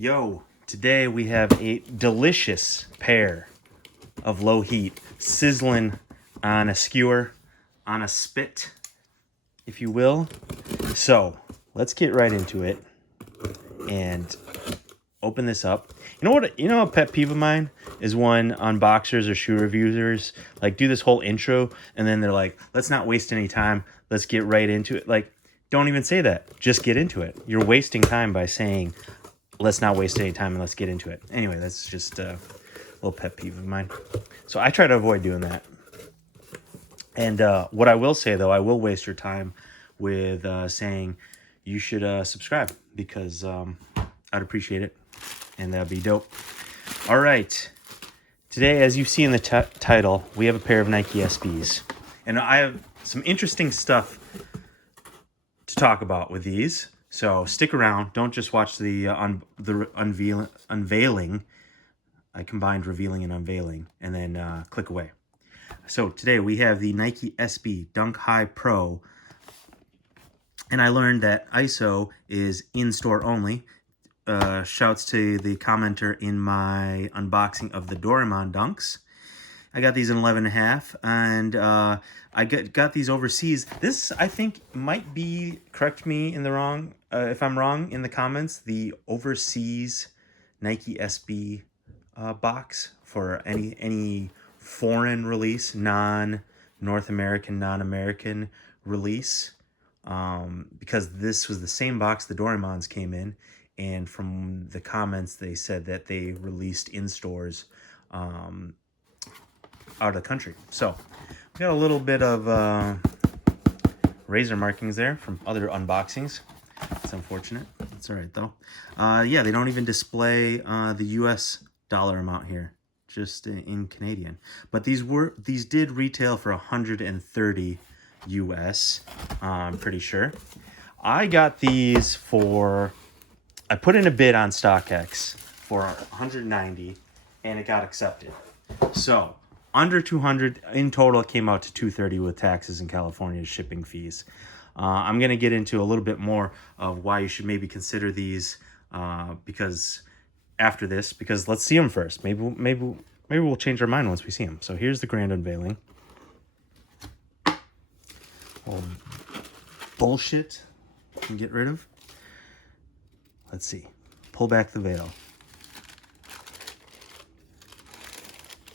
Yo, today we have a delicious pair of Lowheat sizzling on a skewer, on a spit, if you will. So let's get right into it and open this up. You know what? You know a pet peeve of mine is when unboxers or shoe reviewers like do this whole intro and then they're like, "Let's not waste any time. Let's get right into it." Like, don't even say that. Just get into it. You're wasting time by saying, "Let's not waste any time and let's get into it." Anyway, that's just a little pet peeve of mine. So I try to avoid doing that. And what I will say, though, I will waste your time with saying you should subscribe because I'd appreciate it. And that'd be dope. All right. Today, as you see in the title, we have a pair of Nike SBs. And I have some interesting stuff to talk about with these. So stick around. Don't just watch the unveiling. I combined revealing and unveiling, and then click away. So today we have the Nike SB Dunk High Pro, and I learned that ISO is in-store only. Shouts to the commenter in my unboxing of the Doraemon Dunks. I got these in 11.5, and I got these overseas. This, I think, might be, correct me in the wrong, if I'm wrong, in the comments, the overseas Nike SB box for any foreign release, non-North American, non-American release. Because this was the same box the Doraemons came in, and from the comments, they said that they released in stores out of the country. So we got a little bit of razor markings there from other unboxings. It's unfortunate. It's all right though. Yeah, they don't even display the U.S. dollar amount here, just in Canadian. But these did retail for 130 U.S. I'm pretty sure. I got these for. I put in a bid on StockX for 190, and it got accepted. So under 200 in total, it came out to 230 with taxes and California shipping fees. I'm gonna get into a little bit more of why you should maybe consider these because after this, because let's see them first. Maybe we'll change our mind once we see them. So here's the grand unveiling. Oh, bullshit. Can get rid of. Let's see. Pull back the veil.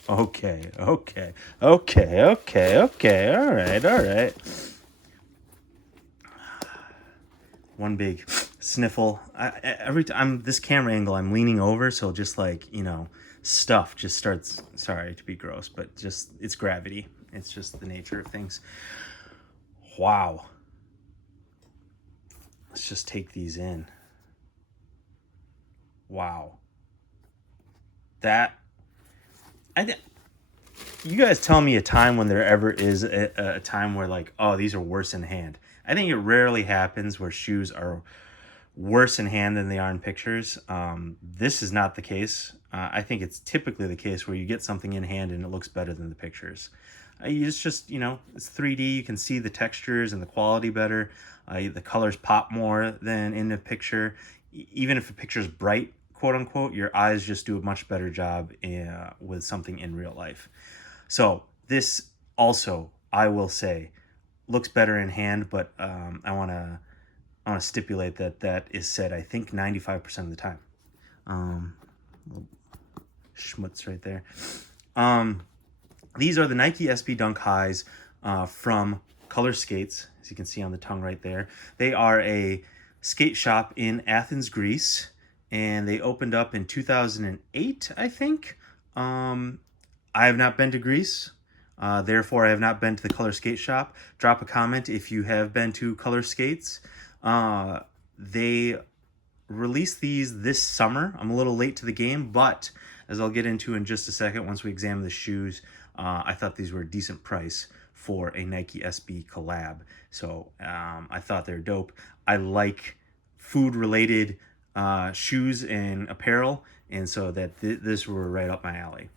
Okay. All right. One big sniffle. Every time this camera angle, I'm leaning over, so just like, stuff just starts. Sorry to be gross, but just it's gravity. It's just the nature of things. Wow. Let's just take these in. Wow. You guys tell me a time when there ever is a time where like, oh, these are worse in hand. I think it rarely happens where shoes are worse in hand than they are in pictures. This is not the case. I think it's typically the case where you get something in hand and it looks better than the pictures. It's just, it's 3D. You can see the textures and the quality better. The colors pop more than in the picture. Even if a picture is bright, quote unquote, your eyes just do a much better job with something in real life. So this also, I will say, looks better in hand, but I want to stipulate that is said, I think 95% of the time. Little schmutz right there. These are the Nike SB Dunk Highs from Color Skates, as you can see on the tongue right there. They are a skate shop in Athens, Greece, and they opened up in 2008, I think. I have not been to Greece, therefore I have not been to the Color Skate shop. Drop a comment if you have been to Color Skates. They released these this summer. I'm a little late to the game, but as I'll get into in just a second, once we examine the shoes, I thought these were a decent price for a Nike SB collab. So I thought they're dope. I like food-related shoes and apparel, and so that this were right up my alley.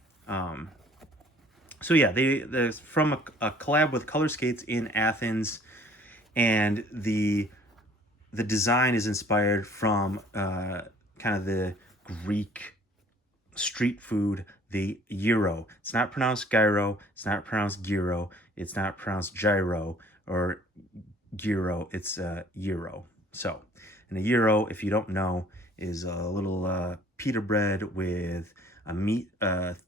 So yeah, they're from a collab with Color Skates in Athens, and the design is inspired from kind of the Greek street food, the gyro. It's not pronounced gyro, it's not pronounced gyro, it's not pronounced gyro or gyro, it's gyro. So, and a gyro, if you don't know, is a little pita bread with a meat,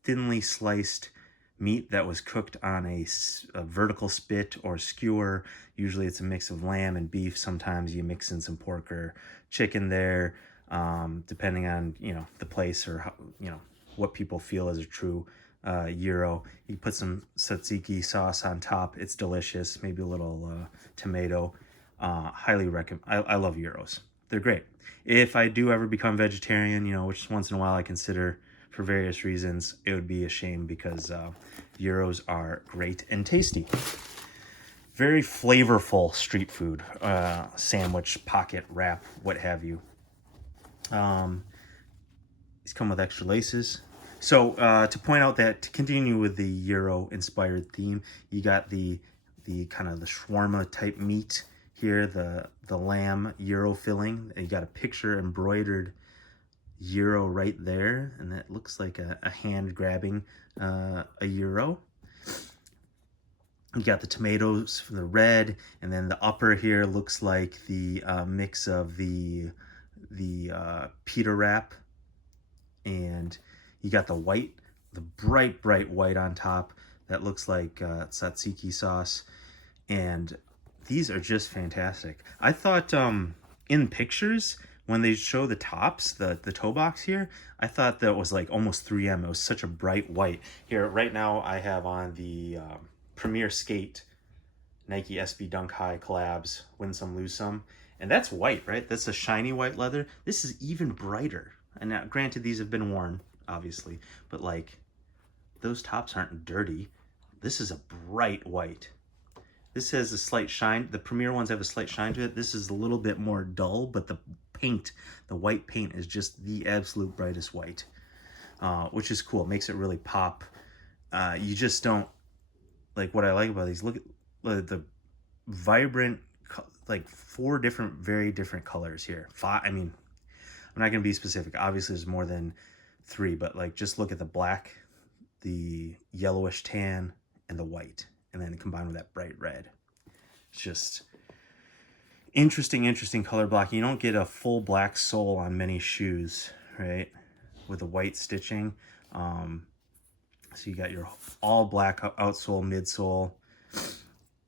thinly sliced meat that was cooked on a vertical spit or skewer. Usually it's a mix of lamb and beef. Sometimes you mix in some pork or chicken there, depending on, the place or how, what people feel is a true gyro. You put some tzatziki sauce on top. It's delicious. Maybe a little tomato. Highly recommend. I love gyros. They're great. If I do ever become vegetarian, which once in a while I consider for various reasons, it would be a shame because gyros are great and tasty. Very flavorful street food, sandwich, pocket, wrap, what have you. These come with extra laces. So to point out that to continue with the Euro inspired theme, you got the kind of the shawarma type meat here, the lamb Euro filling. You got a picture embroidered Euro right there, and that looks like a hand grabbing a Euro. You got the tomatoes for the red, and then the upper here looks like the mix of the pita wrap, and you got the white, the bright white on top that looks like tzatziki sauce, and these are just fantastic. I thought in pictures when they show the tops, the toe box here, I thought that was like almost 3M. It was such a bright white. Here right now I have on the Premier Skate Nike SB Dunk High collabs, win some lose some, and that's white, right? That's a shiny white leather. This is even brighter. And now, granted, these have been worn, obviously, but like those tops aren't dirty. This is a bright white. This has a slight shine. The Premier ones have a slight shine to it. This is a little bit more dull, but the paint, the white paint, is just the absolute brightest white, which is cool. It makes it really pop. You just don't, like, what I like about these, look at the vibrant, like 4 different, very different colors here. 5, I mean, I'm not going to be specific. Obviously, there's more than 3, but like just look at the black, the yellowish tan, and the white, and then combined with that bright red. It's just interesting color blocking. You don't get a full black sole on many shoes, right? With the white stitching. So you got your all black outsole, midsole.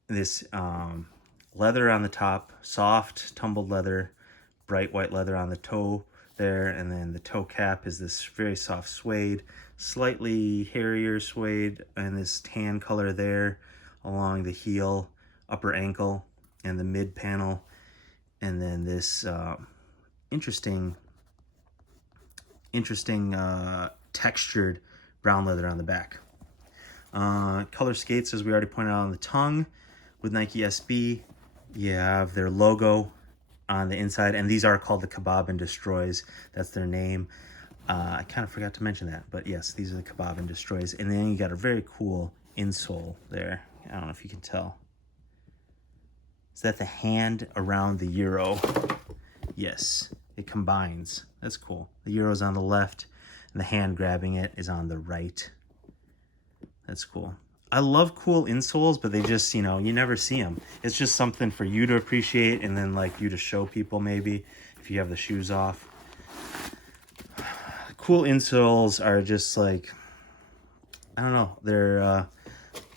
This leather on the top, soft tumbled leather, bright white leather on the toe there, and then the toe cap is this very soft suede, slightly hairier suede, and this tan color there along the heel, upper ankle, and the mid panel, and then this interesting textured brown leather on the back. Color skates, as we already pointed out, on the tongue with Nike SB. You have their logo on the inside, and these are called the Kebab and Destroys. That's their name. I kind of forgot to mention that, but yes, these are the Kebab and Destroys. And then you got a very cool insole there. I don't know if you can tell. Is that the hand around the Euro? Yes, it combines. That's cool. The Euro's on the left, and the hand grabbing it is on the right. That's cool. I love cool insoles, but they just, you never see them. It's just something for you to appreciate, and then like you to show people maybe if you have the shoes off. Cool insoles are just like, I don't know,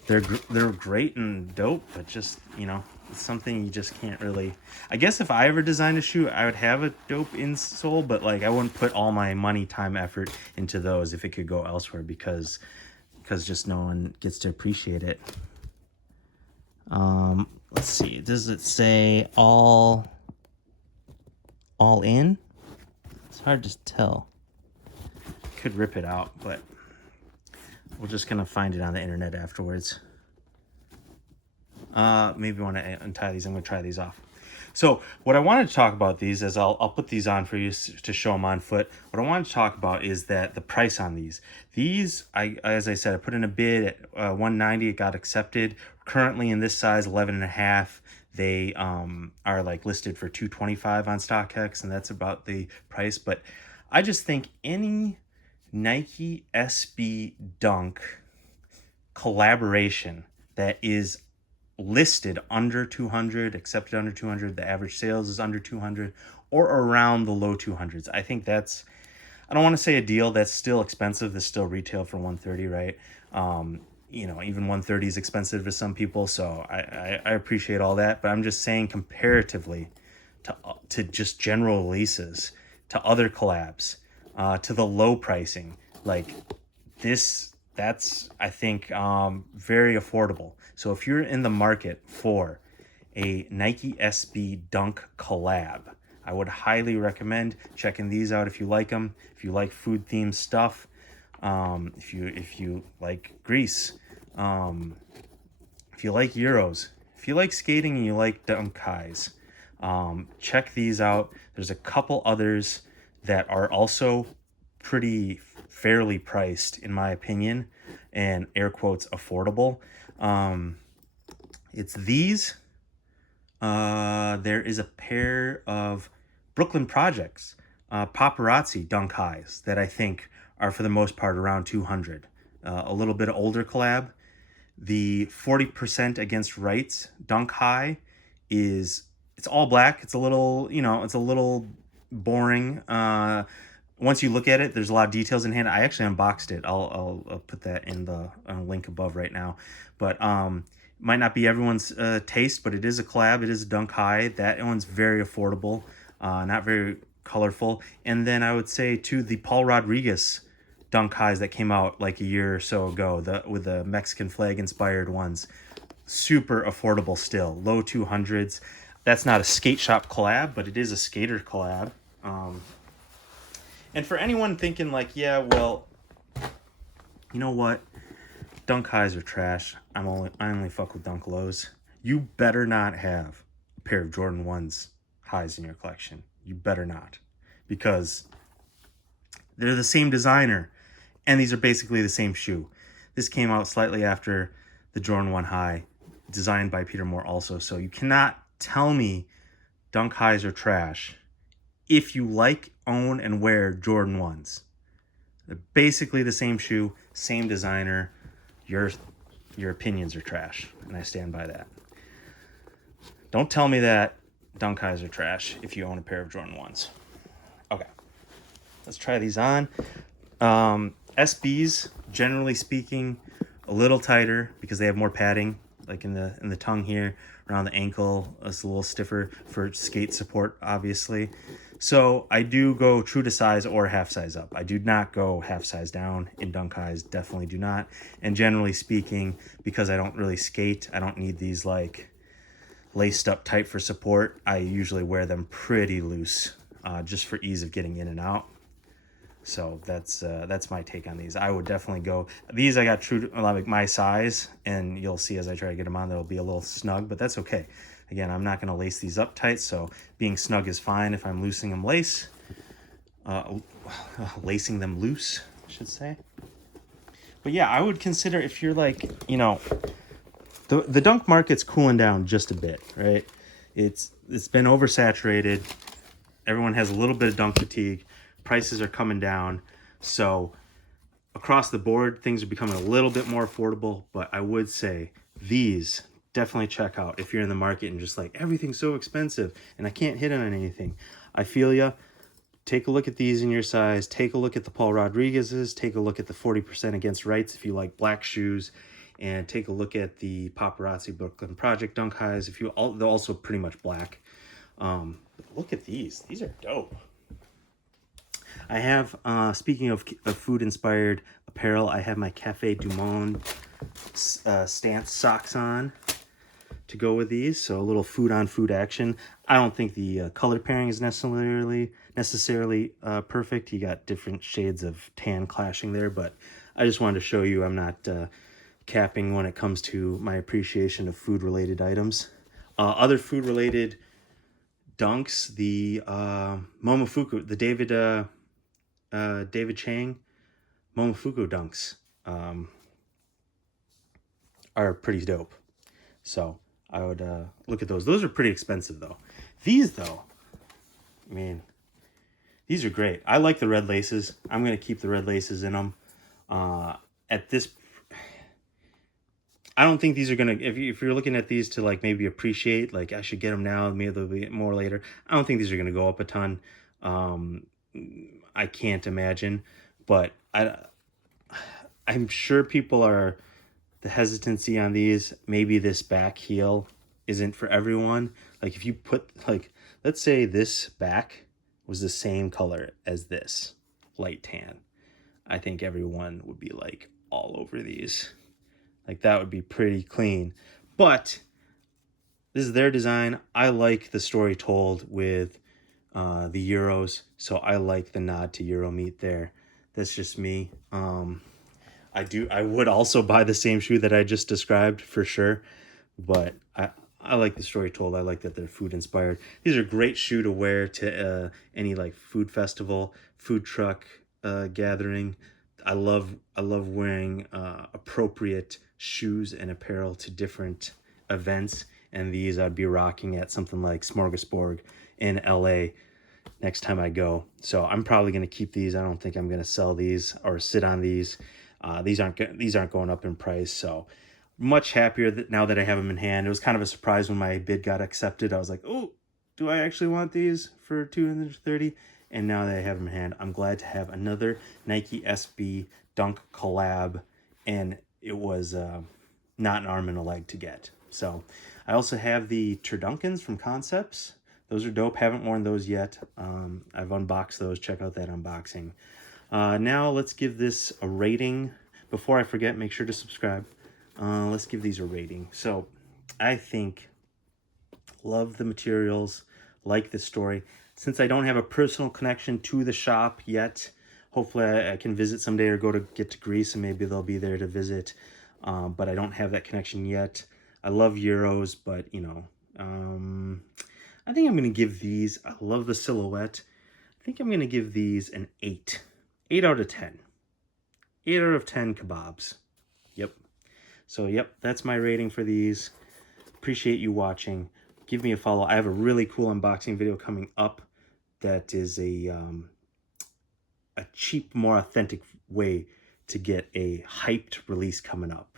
they're great and dope, but just, it's something you just can't really. I guess if I ever designed a shoe, I would have a dope insole, but like I wouldn't put all my money, time, effort into those if it could go elsewhere, because just no one gets to appreciate it. Let's see. Does it say all in? It's hard to tell. Could rip it out, but we're just gonna find it on the internet afterwards. Maybe want to untie these. I'm gonna try these off. So what I wanted to talk about these is I'll put these on for you to show them on foot. What I wanted to talk about is that the price on these. These, as I said, I put in a bid at $190. It got accepted. Currently in this size, 11.5. They are like listed for $225 on StockX, and that's about the price. But I just think any Nike SB Dunk collaboration that is listed under 200, accepted under 200, the average sales is under 200 or around the low 200s. I think that's, I don't want to say a deal that's still expensive. That's still retail for 130, right? You know, even 130 is expensive to some people, so I appreciate all that. But I'm just saying comparatively to just general releases, to other collabs, to the low pricing, like this, that's I think very affordable. So if you're in the market for a Nike SB Dunk collab, I would highly recommend checking these out if you like them. If you like food themed stuff, if you like Greece, if you like Euros, if you like skating and you like Dunk Highs, check these out. There's a couple others that are also pretty fairly priced, in my opinion, and air quotes affordable. It's these. There is a pair of Brooklyn Projects paparazzi Dunk Highs that I think are for the most part around 200. A little bit older collab. The 40% Against Rights Dunk High is, it's all black. It's a little, you know, it's a little boring. Once you look at it, there's a lot of details in hand. I actually unboxed it. I'll put that in the link above right now. But might not be everyone's taste, but it is a collab. It is a Dunk High. That one's very affordable, not very colorful. And then I would say too, the Paul Rodriguez Dunk Highs that came out like a year or so ago, with the Mexican flag inspired ones, super affordable still, low 200s. That's not a skate shop collab, but it is a skater collab. And for anyone thinking like, yeah, well, you know what, Dunk Highs are trash, I only fuck with Dunk Lows. You better not have a pair of Jordan 1s highs in your collection. You better not, because they're the same designer, and these are basically the same shoe. This came out slightly after the Jordan 1 High, designed by Peter Moore also. So you cannot tell me Dunk Highs are trash if you like, own, and wear Jordan 1s. They're basically the same shoe, same designer. Your opinions are trash, and I stand by that. Don't tell me that Dunk Highs are trash if you own a pair of Jordan 1s. Okay, let's try these on. SBs, generally speaking, a little tighter because they have more padding, like in the tongue here, around the ankle. It's a little stiffer for skate support, obviously. So I do go true to size or half size up. I do not go half size down in Dunk Highs, definitely do not. And generally speaking, because I don't really skate, I don't need these like laced up tight for support. I usually wear them pretty loose, just for ease of getting in and out. So that's my take on these. I would definitely go these. I got true to like my size, and you'll see as I try to get them on, they'll be a little snug, but that's okay. Again, I'm not going to lace these up tight, so being snug is fine. If I'm lacing them lacing them loose, I should say. But yeah, I would consider, if you're like, you know, the dunk market's cooling down just a bit, right? It's been oversaturated. Everyone has a little bit of dunk fatigue. Prices are coming down. So across the board, things are becoming a little bit more affordable. But I would say these, definitely check out if you're in the market and just like, everything's so expensive and I can't hit on anything. I feel ya. Take a look at these in your size. Take a look at the Paul Rodriguez's. Take a look at the 40% Against Rights if you like black shoes. And take a look at the Paparazzi Brooklyn Project Dunk Highs. They're also pretty much black. Look at these. These are dope. I have, speaking of food-inspired apparel, I have my Cafe Du Monde stance socks on to go with these. So a little food-on-food action. I don't think the color pairing is necessarily perfect. You got different shades of tan clashing there, but I just wanted to show you I'm not capping when it comes to my appreciation of food-related items. Other food-related dunks, the Momofuku, the David Chang Momofuku dunks are pretty dope. So I would look at those. Those are pretty expensive though. These though, I mean, These are great. I like the red laces. I'm going to keep the red laces in them. At this, I don't think these are going to, if you're looking at these to like maybe appreciate, like I should get them now, maybe there'll be more later. I don't think these are going to go up a ton. Um, I can't imagine, but I'm sure people are, the hesitancy on these, maybe this back heel isn't for everyone. Like if you put, like, let's say this back was the same color as this light tan, I think everyone would be like all over these. Like that would be pretty clean. But this is their design. I like the story told with the Euros, so I like the nod to Euro meat there. That's just me. I would also buy the same shoe that I just described for sure, but I like the story told. I like that they're food inspired. These are great shoe to wear to any like food festival, food truck gathering. I love wearing appropriate shoes and apparel to different events, and these I'd be rocking at something like Smorgasburg in LA next time I go. So I'm probably going to keep these. I don't think I'm going to sell these or sit on these. These aren't going up in price. So much happier that now that I have them in hand. It was kind of a surprise when my bid got accepted. I was like, oh, do I actually want these for $230? And now that I have them in hand, I'm glad to have another Nike SB Dunk collab, and it was not an arm and a leg to get. So I also have the Turdunkins from Concepts. Those are dope. Haven't worn those yet. I've unboxed those. Check out that unboxing. Now let's give this a rating. Before I forget, make sure to subscribe. Let's give these a rating. So I think, love the materials, like the story. Since I don't have a personal connection to the shop yet, hopefully I can visit someday or get to Greece and maybe they'll be there to visit. But I don't have that connection yet. I love Euros, but you know, I think I'm going to give these, I love the silhouette. I think I'm going to give these an 8. 8 out of 10. 8 out of 10 kebabs. Yep. So, yep, that's my rating for these. Appreciate you watching. Give me a follow. I have a really cool unboxing video coming up that is a cheap, more authentic way to get a hyped release coming up.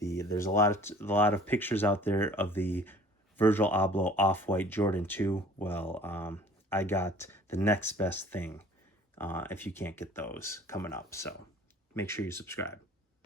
There's a lot of pictures out there of the Virgil Abloh Off-White Jordan 2. Well, I got the next best thing if you can't get those coming up. So make sure you subscribe.